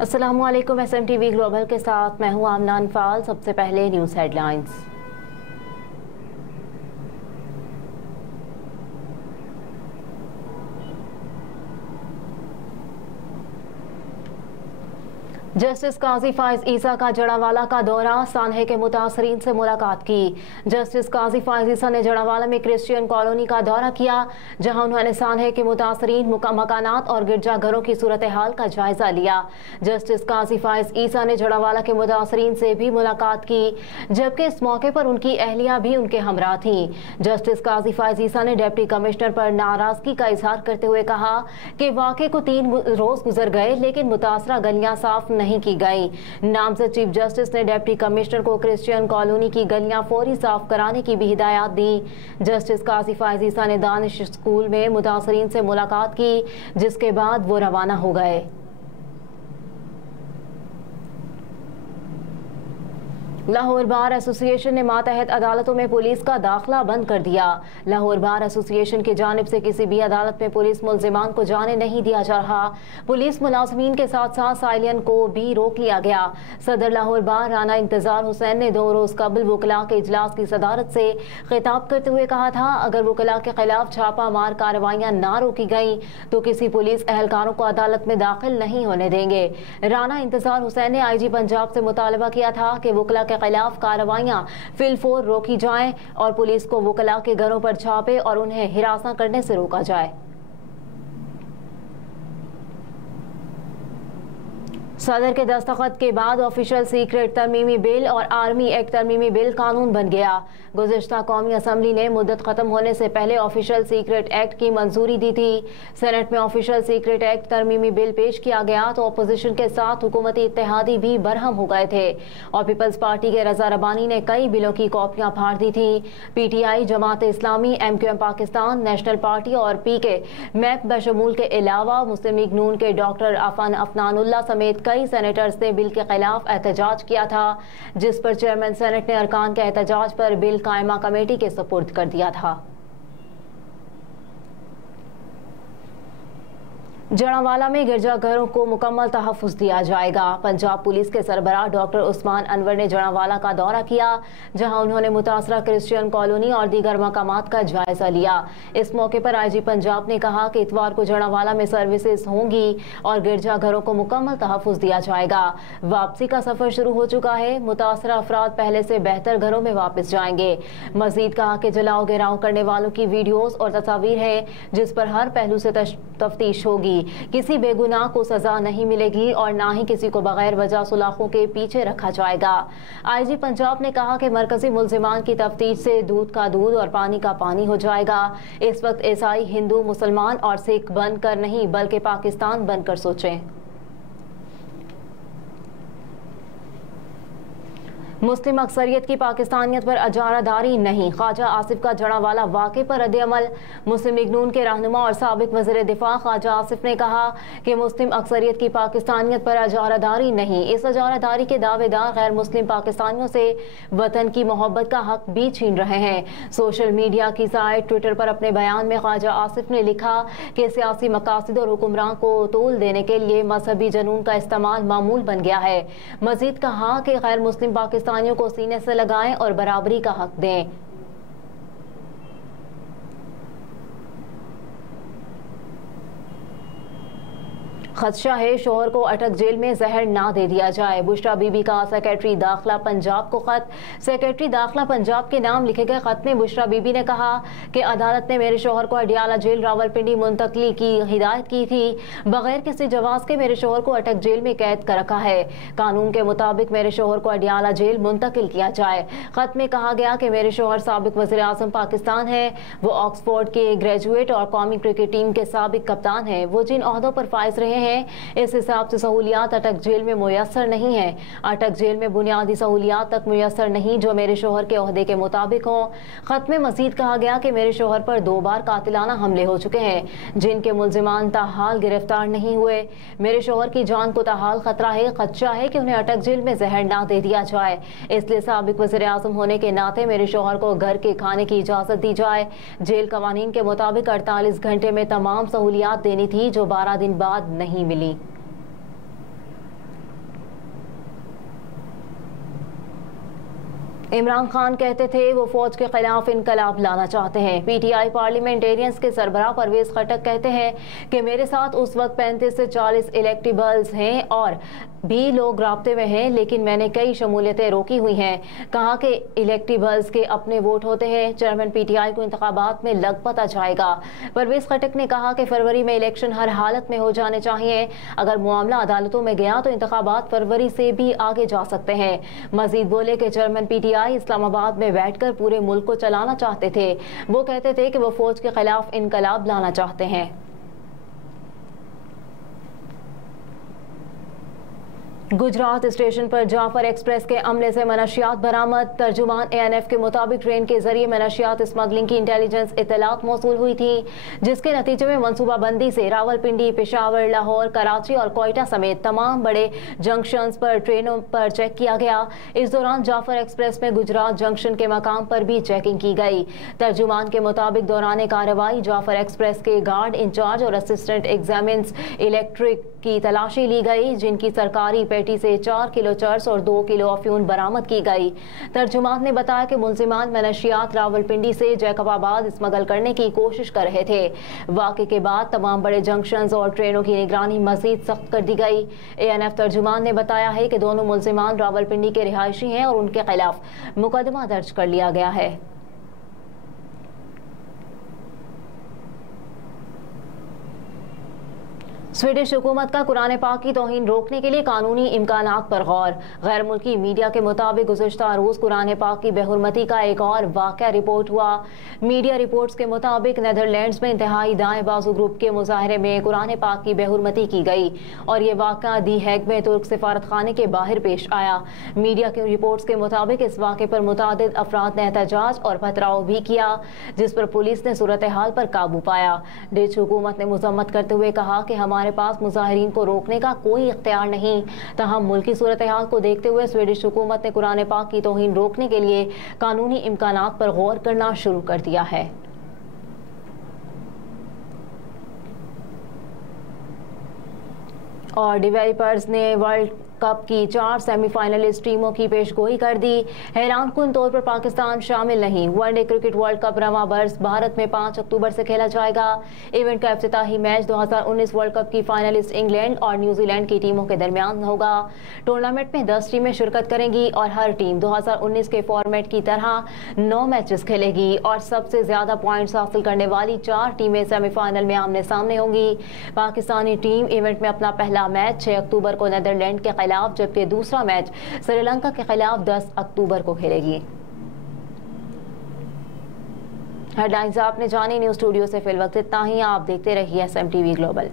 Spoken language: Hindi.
अस्सलामुअलैकुम। SMTV ग्लोबल के साथ मैं हूं आमना अनफाल। सबसे पहले न्यूज़ हेडलाइंस। जस्टिस काजी फाइज ईसा का जड़ावाला का दौरा, सानहे के मुतासरीन से मुलाकात की। जस्टिस काजी फाइज ईसा ने जड़ावाला में क्रिश्चियन कॉलोनी का दौरा किया, जहां उन्होंने सानहे के मुतासरीन, मकानात और गिरजाघरों की सूरत हाल का जायजा लिया। जस्टिस काजी फाइज ईसा ने जड़ावाला के मुतासरीन से भी मुलाकात की, जबकि इस मौके पर उनकी अहलिया भी उनके हमरा थी। जस्टिस काजी फाइज ईसा ने डिप्टी कमिश्नर पर नाराजगी का इजहार करते हुए कहा कि वाक़े को 3 रोज गुजर गए लेकिन मुतासरा गलियां साफ नहीं की गई। नामजद चीफ जस्टिस ने डिप्टी कमिश्नर को क्रिश्चियन कॉलोनी की गलियां फौरी साफ कराने की भी हिदायत दी। जस्टिस काजी फाइज ईसा ने दानिश स्कूल में मुतासरीन से मुलाकात की, जिसके बाद वो रवाना हो गए। लाहौर बार एसोसिएशन ने मातहत अदालतों में पुलिस का दाखिला बंद कर दिया। लाहौर बार एसोसिएशन की जानिब से किसी भी अदालत में पुलिस मुल्जिमान को जाने नहीं दिया जा रहा। पुलिस मुलाजमीन के साथ साथ साइलियन को भी रोक लिया गया। सदर लाहौर बार राना इंतजार हुसैन ने 2 रोज कबल वकला के इजलास की सदारत से खिताब करते हुए कहा था, अगर वकला के खिलाफ छापा मार कार्रवाइयां ना रोकी गई तो किसी पुलिस एहलकारों को अदालत में दाखिल नहीं होने देंगे। राना इंतजार हुसैन ने IG पंजाब से मुतालबा किया था कि वकला के खिलाफ कार्रवाइयां फिलफौर रोकी जाएं और पुलिस को वकला के घरों पर छापे और उन्हें हिरासत करने से रोका जाए। सदर के दस्तखत के बाद ऑफिशियल सीक्रेट तरमीमी बिल और आर्मी एक्ट तरमीमी बिल कानून बन गया। गुज़िश्ता कौमी असम्बली ने मुद्दत खत्म होने से पहले ऑफिशियल सीक्रेट एक्ट की मंजूरी दी थी। सेनेट में ऑफिशियल सीक्रेट एक्ट तरमीमी बिल पेश किया गया तो अपोजिशन के साथ हुकूमती इत्तेहादी भी बरहम हो गए थे और पीपल्स पार्टी के रजा रबानी ने कई बिलों की कॉपियां फाड़ दी थी। PTI, Jamaat Islami, MQM Pakistan, national party और PK मैप बशमूल के अलावा मुस्लिम लीग नून के डॉक्टर अफनानुल्लाह समेत कई सेनेटर्स ने बिल के खिलाफ एहतजाज किया था, जिस पर चेयरमैन सेनेट ने अरकान के एहतजाज पर बिल कायमा कमेटी के सुपुर्द कर दिया था। जड़ावाला में गिरजाघरों को मुकम्मल तहफ़्फ़ुज़ दिया जाएगा। पंजाब पुलिस के सरबराह डॉक्टर उस्मान अनवर ने जड़ावाला का दौरा किया, जहां उन्होंने मुतासरा क्रिश्चियन कॉलोनी और दीगर मकामात का जायजा लिया। इस मौके पर IG पंजाब ने कहा कि इतवार को जड़ावाला में सर्विसेज होंगी और गिरजाघरों को मुकम्मल तहफ़्फ़ुज़ दिया जाएगा। वापसी का सफ़र शुरू हो चुका है। मुतासरा अफराद पहले से बेहतर घरों में वापस जाएंगे। मजीद कहा कि जलाओ गिराव करने वालों की वीडियोज़ और तस्वीर है, जिस पर हर पहलू से तफ्तीश होगी। किसी बेगुनाह को सजा नहीं मिलेगी और ना ही किसी को बगैर वजह सुलाखों के पीछे रखा जाएगा। IG पंजाब ने कहा कि मरकजी मुल्जिमान की तफ्तीश से दूध का दूध और पानी का पानी हो जाएगा। इस वक्त ईसाई, हिंदू, मुसलमान और सिख बनकर नहीं बल्कि पाकिस्तान बनकर सोचें। मुस्लिम अक्सरियत की पाकिस्तानियत पर अजारादारी नहीं, ख्वाजा आसिफ का जड़ावाला वाक़े पर रद्द-ए-अमल। मुस्लिम लीग नून के रहनुमा और साबिक वज़ीर दिफा ख्वाजा आसिफ ने कहा कि मुस्लिम अक्सरियत की पाकिस्तानियत पर अजारादारी नहीं, इस अजारादारी के दावेदार गैर मुस्लिम पाकिस्तानियों से वतन की मोहब्बत का हक भी छीन रहे हैं। सोशल मीडिया की साइट ट्विटर पर अपने बयान में ख्वाजा आसिफ ने लिखा कि सियासी मकासद और हुक्मरान को तोल देने के लिए मजहबी जनून का इस्तेमाल मामूल बन गया है। मजीद कहा कि गैर मुस्लिम पाकिस्तानियों को सीने से लगाएं और बराबरी का हक दें। खदशा है शोहर को अटक जेल में जहर ना दे दिया जाए। बुशरा बीबी का सेक्रेटरी दाखिला पंजाब को खत। सेक्रेटरी दाखिला पंजाब के नाम लिखे गए खत में बुशरा बीबी ने कहा कि अदालत ने मेरे शोहर को अडियाला जेल रावलपिंडी मुंतकली की हिदायत की थी। बगैर किसी जवाब के मेरे शोहर को अटक जेल में कैद कर रखा है। कानून के मुताबिक मेरे शोहर को अडियाला जेल मुंतकिल किया जाए। खत में कहा गया कि मेरे शोहर साबिक वज़ीर आज़म पाकिस्तान है। वो ऑक्सफोर्ड के ग्रेजुएट और कौमी क्रिकेट टीम के साबिक कप्तान है। वो जिन ओहदों पर फाइज रहे हैं इस हिसाब से सहूलियात अटक जेल में मुयस्सर नहीं है। अटक जेल में बुनियादी सहूलियात तक मुयस्सर नहीं जो मेरे शोहर के ओहदे के मुताबिक हो। खत में मजीद कहा गया कि मेरे शोहर पर 2 बार कातिलाना हमले हो चुके हैं, जिनके मुल्जिमान ताहाल गिरफ्तार नहीं हुए। मेरे शोहर की जान को ताहाल खतरा है। खदशा है कि उन्हें अटक जेल में जहर ना दे दिया जाए। इसलिए साबिक वज़ीर आज़म होने के नाते मेरे शोहर को घर के खाने की इजाज़त दी जाए। जेल कवानीन के मुताबिक 48 घंटे में तमाम सहूलियात देनी थी, जो 12 दिन बाद नहीं मिली। इमरान खान कहते थे वो फौज के खिलाफ इनकलाब लाना चाहते हैं। पीटीआई पार्लियामेंटेरियंस के सरबराह परवेज खटक कहते हैं कि मेरे साथ उस वक्त 35 से 40 इलेक्टेबल्स हैं और भी लोग राब्ते में हैं, लेकिन मैंने कई शमूलियतें रोकी हुई हैं। कहा कि इलेक्टेबल्स के अपने वोट होते हैं। चेयरमैन पीटीआई को इंतखाबात में लगभग आ जाएगा। परवेज खटक ने कहा कि फरवरी में इलेक्शन हर हालत में हो जाने चाहिए। अगर मामला अदालतों में गया तो इंतखाबात फरवरी से भी आगे जा सकते हैं। मजीद बोले कि चेयरमैन पीटीआई इस्लामाबाद में बैठकर पूरे मुल्क को चलाना चाहते थे। वो कहते थे कि वो फौज के खिलाफ इनकलाब लाना चाहते हैं। गुजरात स्टेशन पर जाफर एक्सप्रेस के अमले से मनशियात बरामद। तर्जुमान एएनएफ के मुताबिक ट्रेन के जरिए मनशियात स्मगलिंग की इंटेलिजेंस इत्तलात मौसूल हुई थी, जिसके नतीजे में मनसूबाबंदी से रावलपिंडी, पेशावर, लाहौर, कराची और कोयटा समेत तमाम बड़े जंक्शंस पर ट्रेनों पर चेक किया गया। इस दौरान जाफर एक्सप्रेस में गुजरात जंक्शन के मकाम पर भी चेकिंग की गई। तर्जुमान के मुताबिक दौरान कार्रवाई जाफर एक्सप्रेस के गार्ड इंचार्ज और असिस्टेंट एग्जामिन्स इलेक्ट्रिक की तलाशी ली गई, जिनकी सरकारी पेटी से 4 किलो चर्स और 2 किलो अफ्यून बरामद की गई। तर्जुमान ने बताया कि मुलजिमान मनशियात रावलपिंडी से जैकबाबाद स्मगल करने की कोशिश कर रहे थे। वाक़े के बाद तमाम बड़े जंक्शंस और ट्रेनों की निगरानी मजीद सख्त कर दी गई। एएनएफ तर्जुमान ने बताया है कि दोनों मुलजिमान रावलपिंडी के रिहायशी हैं और उनके खिलाफ मुकदमा दर्ज कर लिया गया है। स्वीडिश हुकूमत का कुरान पाक की तौहीन रोकने के लिए कानूनी इम्कानात पर गौर। गैर मुल्की मीडिया के मुताबिक गुज़िश्ता रोज़ कुरान पाक की बेहुरमती का एक और वाक़या रिपोर्ट हुआ। मीडिया रिपोर्ट्स के मुताबिक नेदरलैंड्स में इंतहाई दाएं बाजू ग्रुप के मुजाहरे में कुरान पाक की बेहुरमती की गई और ये वाक़या दी हैग में तुर्क सिफारत खाने के बाहर पेश आया। मीडिया की रिपोर्ट्स के मुताबिक इस वाक़े पर मुतादिद अफराद ने एहतजाज और पथराव भी किया, जिस पर पुलिस ने सूरत हाल पर काबू पाया। डच हुकूमत ने मजम्मत करते हुए कहा कि हमारे पास मुजाहिरीन को रोकने का कोई इख्तियार नहीं। तहम मुल्की सूरत हाल को देखते हुए स्वीडिश हुकूमत ने कुरान पाक की तौहीन रोकने के लिए कानूनी इम्कानात पर गौर करना शुरू कर दिया है। और डेवलपर्स ने वर्ल्ड कप की 4 सेमीफाइनलिस्ट टीमों की पेशगोई कर दी। हैरानकुन तौर पर पाकिस्तान शामिल नहीं। वनडे क्रिकेट वर्ल्ड कप रवा बरस भारत में 5 अक्टूबर से खेला जाएगा। इवेंट का इफ्तिताही मैच 2019 वर्ल्ड कप की फाइनलिस्ट इंग्लैंड और न्यूजीलैंड की टीमों के दरमियान होगा। टूर्नामेंट में 10 टीमें शिरकत करेंगी और हर टीम 2019 के फॉर्मेट की तरह 9 मैचेस खेलेगी और सबसे ज्यादा पॉइंट्स हासिल करने वाली 4 टीमें सेमीफाइनल में आमने सामने होंगी। पाकिस्तानी टीम इवेंट में अपना पहला मैच 6 अक्टूबर को नीदरलैंड के खिलाफ, जबकि दूसरा मैच श्रीलंका के खिलाफ 10 अक्टूबर को खेलेगी। हेडलाइंस आपने जानी। न्यूज़ स्टूडियो से फिलवक्त इतना ही। आप देखते रहिए SMTV ग्लोबल।